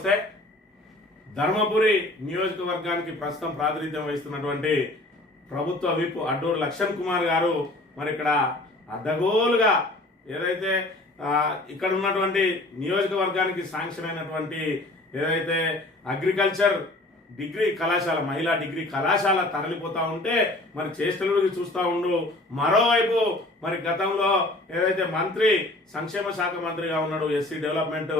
వస్తే ధర్మపురి నియోజకవర్గానికి ప్రస్తుతం ప్రాతినిధ్యం వహిస్తున్నటువంటి ప్రభుత్వ విప్ అడ్డూరు లక్ష్మణ్ కుమార్ గారు మరి ఇక్కడ అడ్డగోలుగా ఏదైతే ఇక్కడ ఉన్నటువంటి నియోజకవర్గానికి శాంక్షన్ అయినటువంటి ఏదైతే అగ్రికల్చర్ డిగ్రీ కళాశాల మహిళా డిగ్రీ కళాశాల తరలిపోతా ఉంటే మరి చేష్టలుడికి చూస్తూ ఉండు. మరోవైపు మరి గతంలో ఏదైతే మంత్రి సంక్షేమ శాఖ మంత్రిగా ఉన్నాడు, ఎస్సీ డెవలప్మెంట్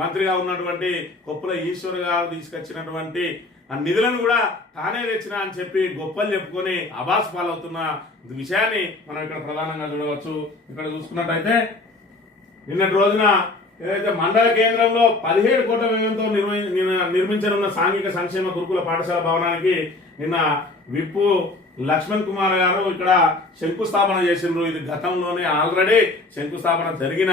మంత్రిగా ఉన్నటువంటి కొప్పుల ఈశ్వర్ గారు తీసుకొచ్చినటువంటి ఆ నిధులను కూడా తానే తెచ్చిన అని చెప్పి గొప్పలు చెప్పుకొని అబాస్ పాలవుతున్న విషయాన్ని మనం ఇక్కడ ప్రధానంగా చూడవచ్చు. ఇక్కడ చూసుకున్నట్టయితే నిన్నటి రోజున ఏదైతే మండల కేంద్రంలో 17 కోట్ల వ్యయంతో నిర్మించనున్న సాంఘిక సంక్షేమ గురుకుల పాఠశాల భవనానికి నిన్న విప్పు లక్ష్మణ్ కుమార్ గారు ఇక్కడ శంకుస్థాపన చేసిండ్రు. ఇది గతంలోనే ఆల్రెడీ శంకుస్థాపన జరిగిన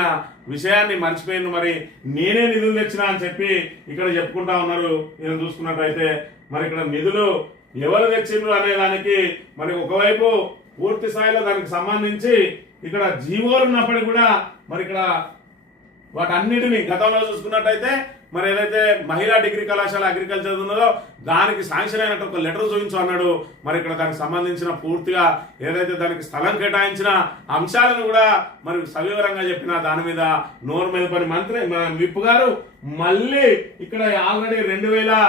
విషయాన్ని మర్చిపోయిండ్రు. మరి నేనే నిధులు తెచ్చినా అని చెప్పి ఇక్కడ చెప్పుకుంటా ఉన్నారు. నేను చూసుకున్నట్టయితే మరి ఇక్కడ నిధులు ఎవరు తెచ్చిండ్రు అనే దానికి మరి ఒకవైపు పూర్తి స్థాయిలో దానికి సంబంధించి ఇక్కడ జీవోలు ఉన్నప్పటికీ కూడా మరి ఇక్కడ వాటన్నిటిని గతంలో చూసుకున్నట్టయితే మరి ఏదైతే మహిళా డిగ్రీ కళాశాల అగ్రికల్చర్ ఉన్నదో దానికి శాంక్షన్ అయినట్టు ఒక లెటర్ చూపించు అన్నాడు. మరి ఇక్కడ దానికి సంబంధించిన పూర్తిగా ఏదైతే దానికి స్థలం కేటాయించిన అంశాలను కూడా మరి సవివరంగా చెప్పిన దాని మీద నోరు మెదపని మంత్రి విప్ గారు మళ్ళీ ఇక్కడ ఆల్రెడీ 2023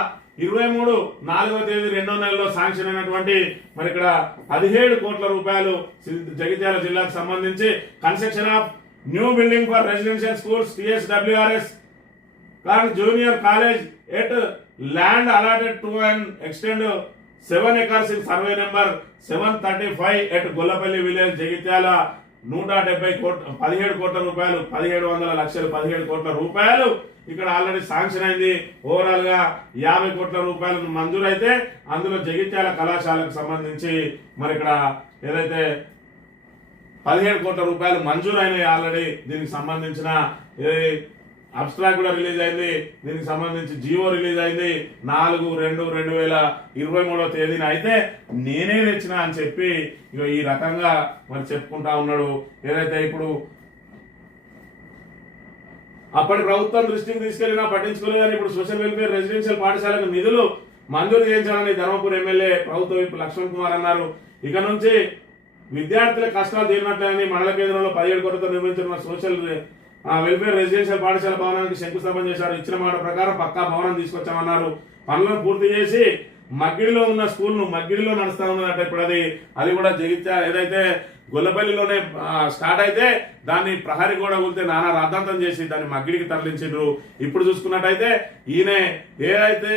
4వ తేదీ 2వ నెలలో శాంక్షన్ అయినటువంటి మరి ఇక్కడ 17 కోట్ల రూపాయలు జగిత్యాల జిల్లాకు సంబంధించి construction of new building for residential schools TSWRS junior college at land allotted to and extend 7 acres in survey number 735 at Gollapalli village Jagtial 17 కోట్ల రూపాయలు 1700 లక్షలు 17 కోట్ల రూపాయలు ఇక్కడ ఆల్రెడీ శాంక్షన్ అయింది. ఓవరాల్ గా 50 కోట్ల రూపాయలు మంజూరైతే అందులో జగిత్యాల కళాశాలకు సంబంధించి మరి ఇక్కడ ఏదైతే 17 కోట్ల రూపాయలు మంజూరైనాయి ఆల్రెడీ. దీనికి సంబంధించిన అబ్స్ట్రాక్ట్ కూడా రిలీజ్ అయింది. దీనికి సంబంధించి జియో రిలీజ్ అయింది 4/2/2023 తేదీన. అయితే నేనే తెచ్చిన అని చెప్పి ఇక ఈ రకంగా మరి చెప్పుకుంటా ఉన్నాడు. ఏదైతే ఇప్పుడు అప్పటి ప్రభుత్వం దృష్టికి తీసుకెళ్లినా పట్టించుకోలేదని ఇప్పుడు సోషల్ వెల్ఫేర్ రెసిడెన్షియల్ పాఠశాలకు నిధులు మంజూరు చేయించాలని ధర్మపురి ఎమ్మెల్యే ప్రభుత్వ విప్ లక్ష్మణ్ కుమార్ అన్నారు. ఇక నుంచి విద్యార్థుల కష్టాలు తీరినట్లని మండల కేంద్రంలో 17 కోట్లతో నిర్మించిన సోషల్ వెల్ఫేర్ రెసిడెన్షియల్ పాఠశాల భవనానికి శంకుస్థాపన చేశారు. ఇచ్చిన మాట ప్రకారం పక్కా భవనం తీసుకొచ్చామన్నారు. పనులను పూర్తి చేసి మగ్గిడిలో ఉన్న స్కూల్ ను మగ్గిడిలో నడుస్తా ఉన్నదట. ఇప్పుడు అది కూడా జగిత్యాల ఏదైతే గొల్లపల్లిలోనే స్టార్ట్ అయితే దాన్ని ప్రహరీ గోడ కూలితే నానా రాద్ధాంతం చేసి దాన్ని మగ్గిడికి తరలించిండ్రు. ఇప్పుడు చూసుకున్నట్టయితే ఈయన ఏదైతే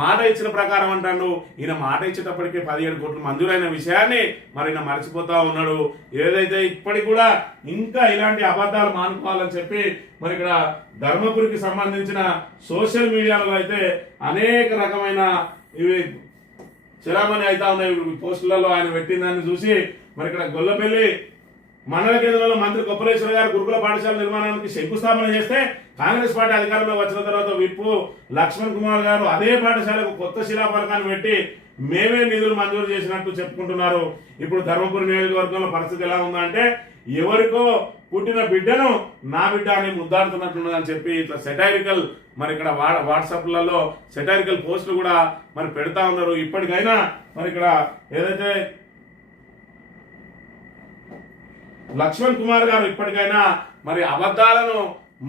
మాట ఇచ్చిన ప్రకారం అంటాడు, ఈయన మాట ఇచ్చేటప్పటికే 17 కోట్లు మంజూరైన విషయాన్ని మరి ఈయన మర్చిపోతా ఉన్నాడు. ఏదైతే ఇప్పటికి కూడా ఇంకా ఇలాంటి అబద్ధాలు మానుకోవాలని చెప్పి మరి ఇక్కడ ధర్మపురికి సంబంధించిన సోషల్ మీడియాలో అయితే అనేక రకమైన ఇవి చిరామణి అవుతా ఉన్నాయి. పోస్టులలో ఆయన పెట్టిన దాన్ని చూసి మరి ఇక్కడ గొల్లపల్లి మండల కేంద్రంలో మంత్రి కొప్పలేశ్వర గారు గురుకుల పాఠశాల నిర్మాణానికి శంకుస్థాపన చేస్తే కాంగ్రెస్ పార్టీ అధికారంలో వచ్చిన తర్వాత విప్పు లక్ష్మణ్ కుమార్ గారు అదే పాఠశాలకు కొత్త శిలాఫలకాన్ని పెట్టి మేమే నిధులు మంజూరు చేసినట్టు చెప్పుకుంటున్నారు. ఇప్పుడు ధర్మపురి నియోజకవర్గంలో పరిస్థితి ఎలా ఉందంటే ఎవరికో పుట్టిన బిడ్డను నా బిడ్డ అని ముద్దాడుతున్నట్లున్నదని చెప్పి ఇట్లా సెటైరికల్ మరి ఇక్కడ వాట్సాప్లలో సెటైరికల్ పోస్టులు కూడా మరి పెడతా ఉన్నారు. ఇప్పటికైనా మరి ఇక్కడ ఏదైతే లక్ష్మణ్ కుమార్ గారు ఇప్పటికైనా మరి అబద్ధాలను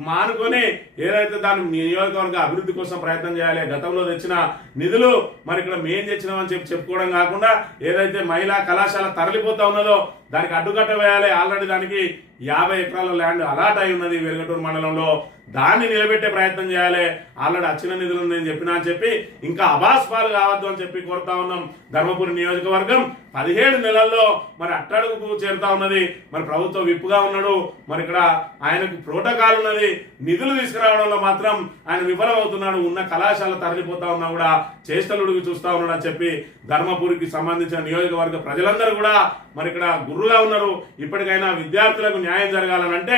మానుకొని ఏదైతే దాని నియోజకవర్గ అభివృద్ధి కోసం ప్రయత్నం చేయాలి. గతంలో తెచ్చిన నిధులు మరి ఇక్కడ మేం తెచ్చినామని చెప్పి చెప్పుకోవడం కాకుండా ఏదైతే మహిళా కళాశాల తరలిపోతా ఉన్నదో దానికి అడ్డుకట్ట వేయాలి. ఆల్రెడీ దానికి 50 ఎకరాల ల్యాండ్ అలాట్ అయి ఉన్నది వెలుగటూరు మండలంలో. దాన్ని నిలబెట్టే ప్రయత్నం చేయాలి. ఆల్రెడీ వచ్చిన నిధులు నేను చెప్పినా అని చెప్పి ఇంకా అబాస్ పాలు కావద్దు అని చెప్పి కోరుతా ఉన్నాం. ధర్మపురి నియోజకవర్గం 17 నెలల్లో మరి అట్టడుగుకు చేరుతా ఉన్నది. మరి ప్రభుత్వ విప్పుగా ఉన్నాడు. మరి ఇక్కడ ఆయనకు ప్రోటోకాల్ ఉన్నది. నిధులు తీసుకురావడంలో మాత్రం ఆయన విఫలమవుతున్నాడు. ఉన్న కళాశాల తరలిపోతా ఉన్నా కూడా చేష్టలుడికి చూస్తా ఉన్నాడు అని చెప్పి ధర్మపురికి సంబంధించిన నియోజకవర్గ ప్రజలందరూ కూడా మరి ఇక్కడ గుర్రుగా ఉన్నారు. ఇప్పటికైనా విద్యార్థులకు న్యాయం జరగాలని అంటే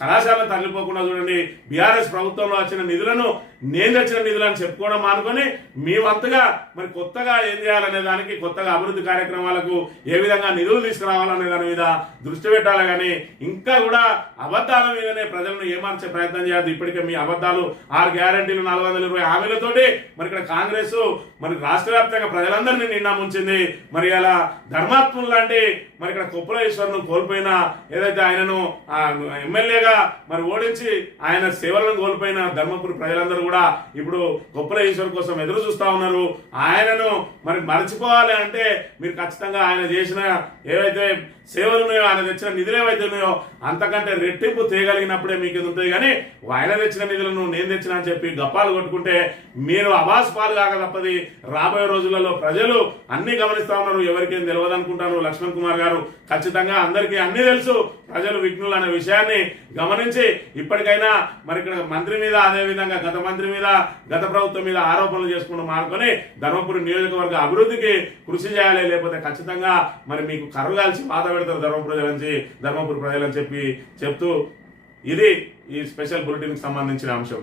కళాశాలను తరలిపోకుండా చూడండి. బీఆర్ఎస్ ప్రభుత్వంలో వచ్చిన నిధులను నేను తెచ్చిన నిధులు అని చెప్పుకోవడం మానుకొని మీ వంతుగా మరి కొత్తగా ఏం చేయాలనే దానికి, కొత్తగా అభివృద్ధి కార్యక్రమాలకు ఏ విధంగా నిధులు తీసుకురావాలనే దాని మీద దృష్టి పెట్టాలి. కానీ ఇంకా కూడా అబద్ధాల మీదనే ప్రజలను ఏమార్చే ప్రయత్నం చేయద్దు. ఇప్పటికే మీ అబద్ధాలు 6 గ్యారంటీలు 420 హామీలతోటి మరి ఇక్కడ కాంగ్రెస్ మరి రాష్ట్ర వ్యాప్తంగా ప్రజలందరినీ నిండా ముంచింది. మరి అలా ధర్మాత్ములు లాంటి మరి ఇక్కడ కొప్పుల ఈశ్వర్ను కోల్పోయిన, ఏదైతే ఆయనను ఎమ్మెల్యేగా మరి ఓడించి ఆయన సేవలను కోల్పోయిన ధర్మపురి ప్రజలందరూ కూడా ఇప్పుడు కొప్పుల ఈశ్వర్ కోసం ఎదురు చూస్తా ఉన్నారు. ఆయనను మరి మర్చిపోవాలి అంటే మీరు ఖచ్చితంగా ఆయన చేసిన ఏవైతే సేవలు ఉన్నాయో, ఆయన తెచ్చిన నిధులు ఏవైతే ఉన్నాయో అంతకంటే రెట్టింపు తేయగలిగినప్పుడే మీకు ఇది ఉంటుంది. కానీ ఆయన తెచ్చిన నిధులను నేను తెచ్చిన అని చెప్పి గప్పాలు కొట్టుకుంటే మీరు అవాస్ పాలు కాక తప్పది. రాబోయే రోజులలో ప్రజలు అన్ని గమనిస్తా ఉన్నారు. ఎవరికేం తెలియదు అనుకుంటాను. లక్ష్మణ్ కుమార్ గారు ఖచ్చితంగా అందరికీ అన్ని తెలుసు. ప్రజలు విఘ్నులు అనే విషయాన్ని గమనించి ఇప్పటికైనా మరి ఇక్కడ మంత్రి మీద, అదే విధంగా గత మంత్రి మీద, గత ప్రభుత్వం మీద ఆరోపణలు చేసుకుంటూ మారుకొని ధర్మపురి నియోజకవర్గ అభివృద్ధికి కృషి చేయాలి. లేకపోతే ఖచ్చితంగా మరి మీకు కర్రుగాల్చి బాధ పెడతారు ధర్మపురి ప్రజలని చెప్పి చెప్తూ ఇది ఈ స్పెషల్ బులెటిన్కి సంబంధించిన అంశం.